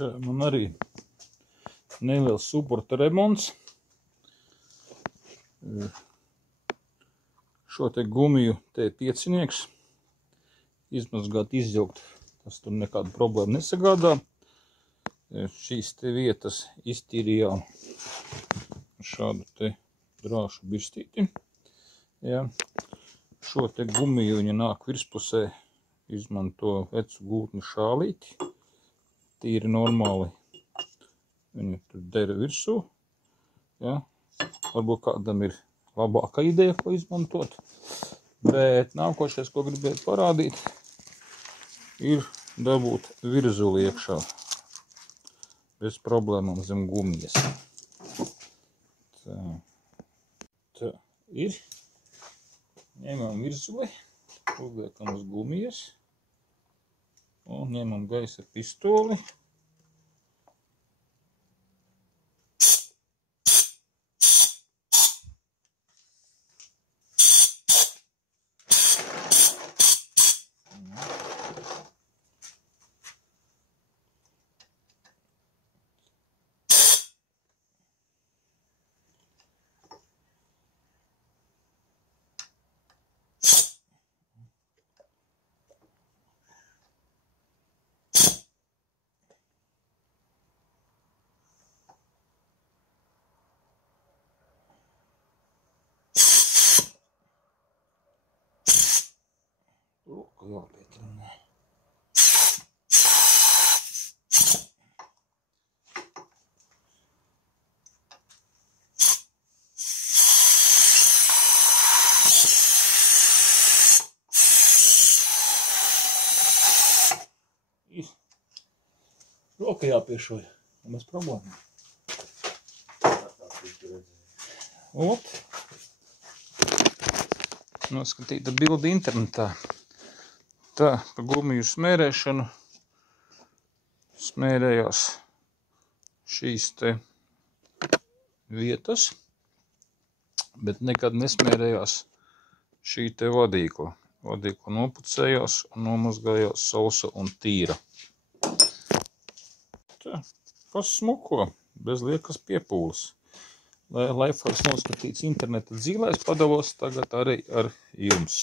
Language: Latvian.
Man arī neliels suporta remonts. Šo te gumiju te piecinieks izmazgāt, izjaukt, tas tur nekādu problēmu nesagādā. Šīs te vietas iztīrījām šādu te drāšu birstīti. Ja. Šo te gumiju viņa nāk virspusē, izmanto vecu gultni šālīti. Tīri normāli viņa tur dera virsū. Ja. Varbūt kādam ir labāka ideja, ko izmantot. Bet nākošais, ko gribētu parādīt, ir dabūt virzuli iekšā. Bez problēmām zem gumijas. Tā ir. Ņemam virzuli, uzliekam uz gumijas un ņemam gaisa pistoli. Roku jāpietrunē. Roka jāpiešoja, bez problēma. Ot. Noskatīta bildi internetā. Tā, pa gumiju smērēšanu smērējās šīs te vietas, bet nekad nesmērējās šī te vadīkla. Vadīkla nopucējās un nomazgājās sausa un tīra. Tā, pasmuko, bez liekas piepūles. Lai laifhaks noskatīts interneta dzīvēs, padalos tagad arī ar jums.